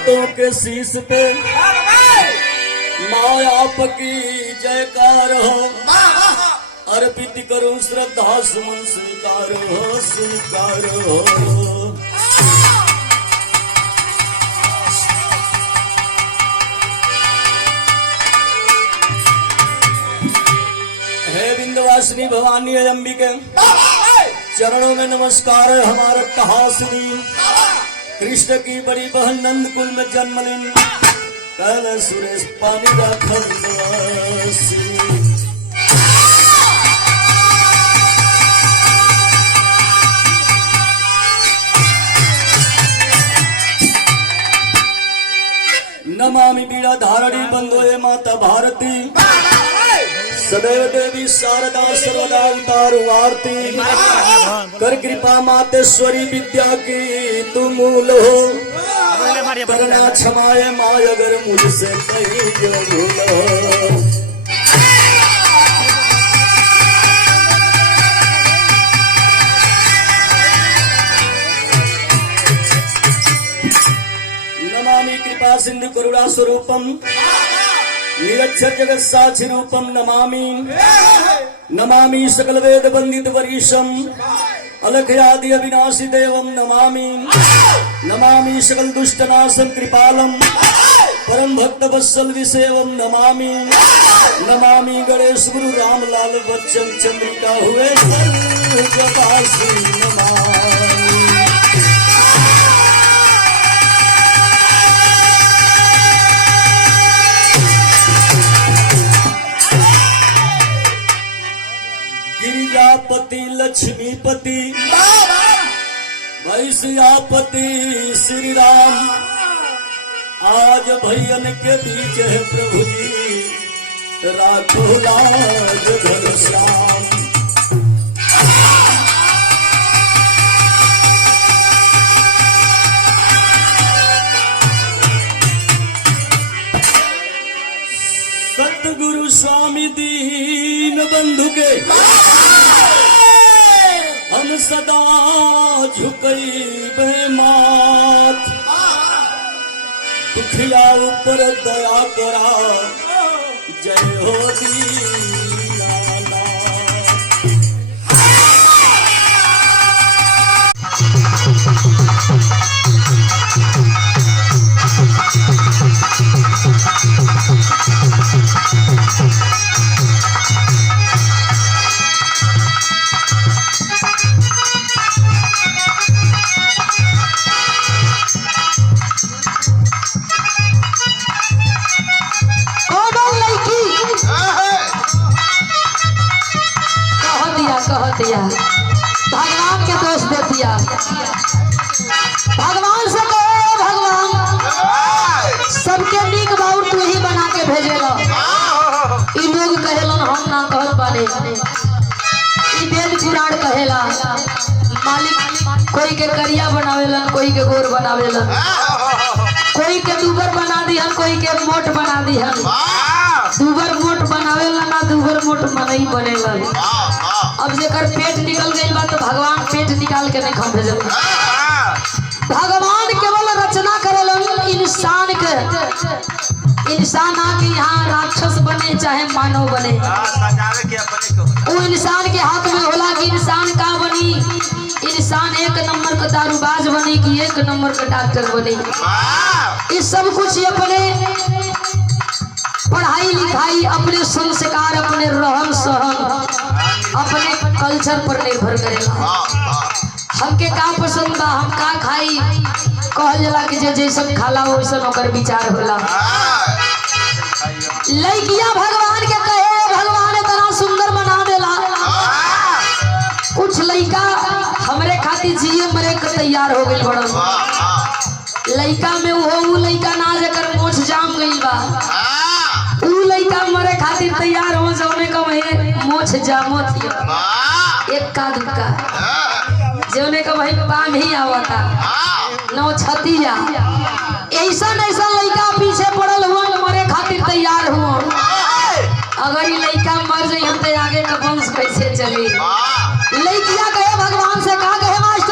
भक्तों के शीश पे माया की जयकार हो, अर्पित करूं श्रद्धा सुमन स्वीकार हो, स्वीकार हो। हे विंध्यवासिनी भवानी अंबिके, चरणों में नमस्कार है हमारा कहासनी। कृष्ण की बड़ी बहन नंद कुल में जन्म लीन, कल सुरेश पानी का खंडवासी। नमामि बीड़ा धारणी बंधोए माता भारती, सदैव देवी शारदा सर्वदा उतारू आरती। कर कृपा मातेश्वरी विद्या की तुम मूल हो, करना क्षमाए माय अगर मुझसे कहीं जो भूल हो। नमामि कृपा सिंधु करुणा स्वरूपम, निरक्षर जगत साक्षी रूपम नमामि। नमामि सकल वेद वंदित वरीशम, अलख आदि अविनाशी देवम नमामि। नमामि सकल दुष्ट नाशम कृपालम, परम भक्त वत्सल विसेवम नमामि। नमामि गणेश गुरु राम लाल बच्चन चंद्रिका हुए सर्ववासी नमामि। गिरिजापति लक्ष्मीपति भैसियापति श्री राम, आज भैयन के बीच है प्रभु जी राखो लाज घनश्याम। सतगुरु स्वामी दीन बंधु के हम सदा झुकई माथ, दुखिया ऊपर दया करा जय हो दीनानाथ। भगवान के दोष दे दिया। भगवान से कहे भगवान सबके नीक बाउर तू ही बना के भेजेला। ई लोग कहेलन हम ना कहत बाने, ई वेद पुराण कहेला मालिक कोई के करिया बनावेलन, कोई के गोर बनावेलन, कोई के दूबर बना दिहन, कोई के मोट बना दिहन। दूबर मोट बनावेला ना दूबर मोट मनई बनेला। अब जेकर पेट निकल गई बा तो भगवान पेट निकाल के नहीं खा भेजल। भगवान केवल रचना करेलन इंसान के, इंसान आके यहाँ राक्षस बने चाहे मानव बने, वो इंसान के हाथ में होला कि इंसान का बनी। इंसान एक नंबर का दारूबाज बनी कि एक नंबर का डॉक्टर बनी। इस सब कुछ अपने पढ़ाई लिखाई, अपने संस्कार, अपने रहन सहन, अपने कल्चर पर निर्भर करेला। हमके का पसंद बा, हम का खाई, कहल जाला कि जे जैसन खाला वैसन ओकर विचार होला। लइकिया भगवान के कहे भगवान इतना सुंदर बना देला, कुछ लइका हमरे खातिर जिए मरे के तैयार हो गइल बड़न। लइका में वो लइका ना जेकर मोछ जाम गइल बा, ऊ लइका मरे खातिर तैयार हो जौने का मोछ जामत एक का दुक्का, जौने का भाई पान ही आवता नौ छतिया। ऐसा ऐसा लइका पीछे पड़ल हुआ मरे खातिर तैयार हुआ। अगर ये लइका मर जाए तो आगे का वंश कैसे चली। लइकिया कहे भगवान से, कहा कहे मास्टर